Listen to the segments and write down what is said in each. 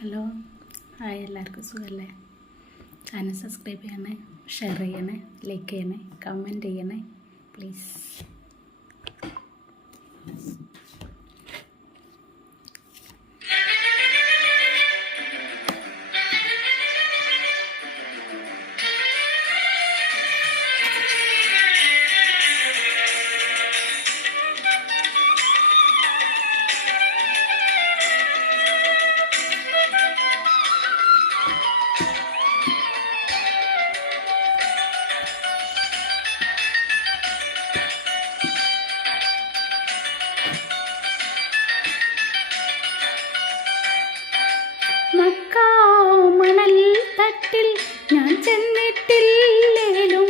Hello, hi, എല്ലാവർക്കും സുഖമല്ലേ? Channel subscribe ചെയ്യണേ, ഷെയർ ചെയ്യണേ, ലൈക്ക് ചെയ്യണേ, കമൻറ്റ് ചെയ്യണേ പ്ലീസ്. മക്കാമണൽ തട്ടിൽ ഞാൻ ചെന്നിട്ടില്ലേലും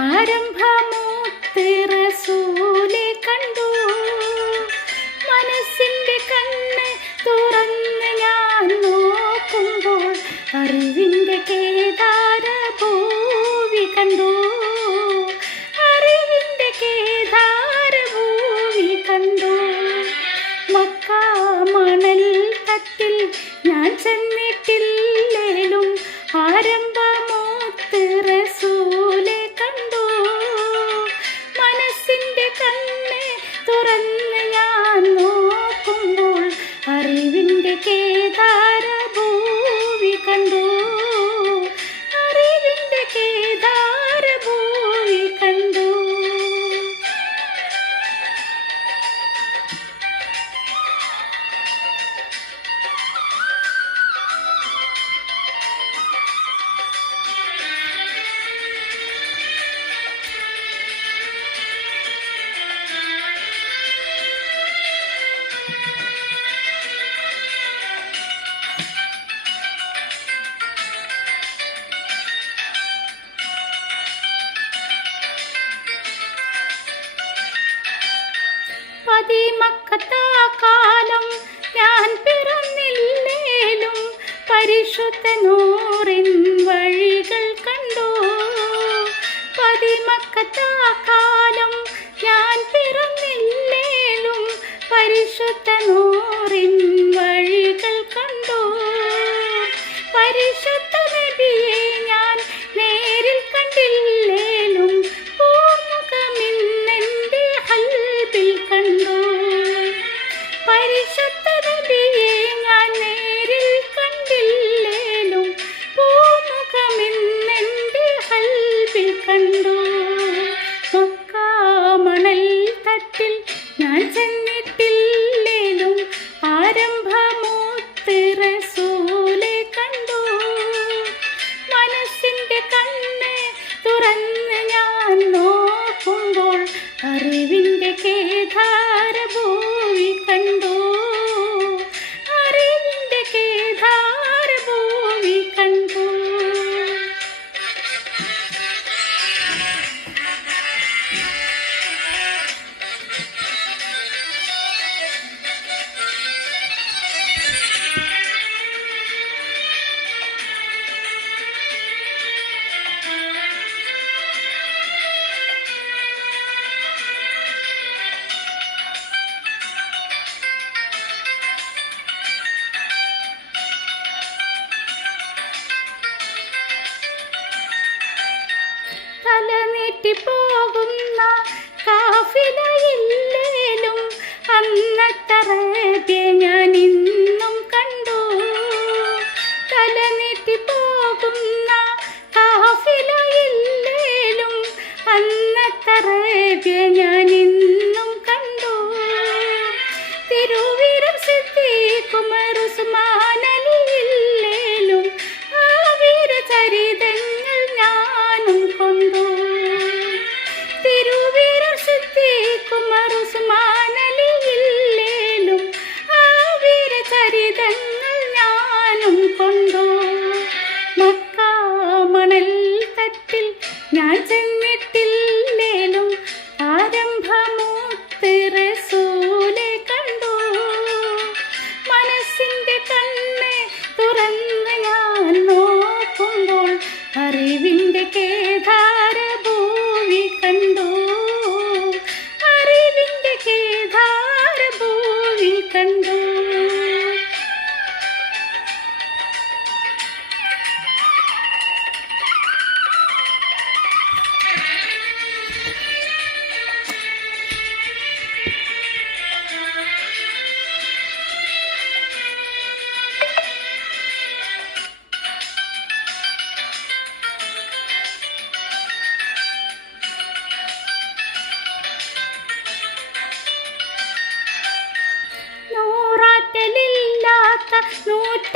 ആരംഭമൂത്ത് റസൂലെ കണ്ടു. മനസ്സിൻ്റെ കണ്ണ് തുറന്ന് ഞാൻ നോക്കുമ്പോൾ അറിവിൻ്റെ കേദാര ഭൂവി കണ്ടു. അറിവിൻ്റെ കേദാര ഭൂവി കണ്ടു. മക്കാമണൽ തട്ടിൽ ഞാൻ ചെന്നിട്ടില്ലേലും ആരംഭമൂത്ത് റസൂലെ കണ്ടു. മനസ്സിൻ്റെ കണ്ണ് തുറന്ന് ഞാൻ നോക്കുമ്പോൾ അറിവിൻ്റെ കേദാര ഭൂവി കണ്ടു. അറിവിൻ്റെ കേദാര ഭൂവി കണ്ടു. മക്കത്താകാലം ഞാൻ പിറന്നില്ലേലും പരിശുദ്ധ നൂറിൻ വഴികൾ കണ്ടു. മക്കത്താകാലം ഞാൻ പിറന്നില്ലേലും പരിശുദ്ധ നൂറിൻ വഴികൾ കണ്ടു. പരിശുദ്ധ നബിയെ ഞാൻ നേരിൽ കണ്ടില്ലേലും പൂമുഖമിന്നെൻ്റെ ഖൽബിൽ കണ്ടു. പരിശുദ്ധ നബിയെ ഞാൻ നേരിൽ കണ്ടില്ലേലും പൂമുഖമിന്നെൻ്റെ ഖൽബിൽ കണ്ടു. മക്കാമണൽ തട്ടിൽ ഞാൻ ചെന്നിട്ടില്ലേലും ആരംഭമൂത്ത് റസൂലെ കണ്ടു. മനസ്സിൻ്റെ കണ്ണ് തുറന്ന് ഞാൻ നോക്കുമ്പോൾ അറിവിൻ്റെ കേദാര ഭൂവി കണ്ടു. അറിവിൻ്റെ കേദാര ഭൂവി കണ്ടു. തലനീട്ടിപ്പോകുന്ന കാഫിലയില്ലേലും അന്നത്തെ അറേബ്യ ഞാൻ ഇന്നും കണ്ടു. തലനീട്ടിപ്പോകുന്ന കാഫിലയില്ലേലും അന്നത്തെ അറേബ്യ ഞാൻ ഇന്നും കണ്ടു. തിരുവീരം സിദ്ദീഖ് ഉമർ ഉസ്മാൻ അലിയില്ലേലും ആ വീരചരിതങ്ങൾ ഞാനും കൊണ്ടു. തിരുവീരർ സിദ്ദീഖ് ഉമർ ഉസ്മാൻ അലിയില്ലേലും ആ വീരചരിതങ്ങൾ ഞാനും കൊണ്ടു. മക്കാമണൽ തട്ടിൽ ഞാൻ ചെന്നിട്ടില്ലേലും ആരംഭമൂത്ത് റസൂലെ കണ്ടു. മനസ്സിൻ്റെ കണ്ണ് നൂറ്റി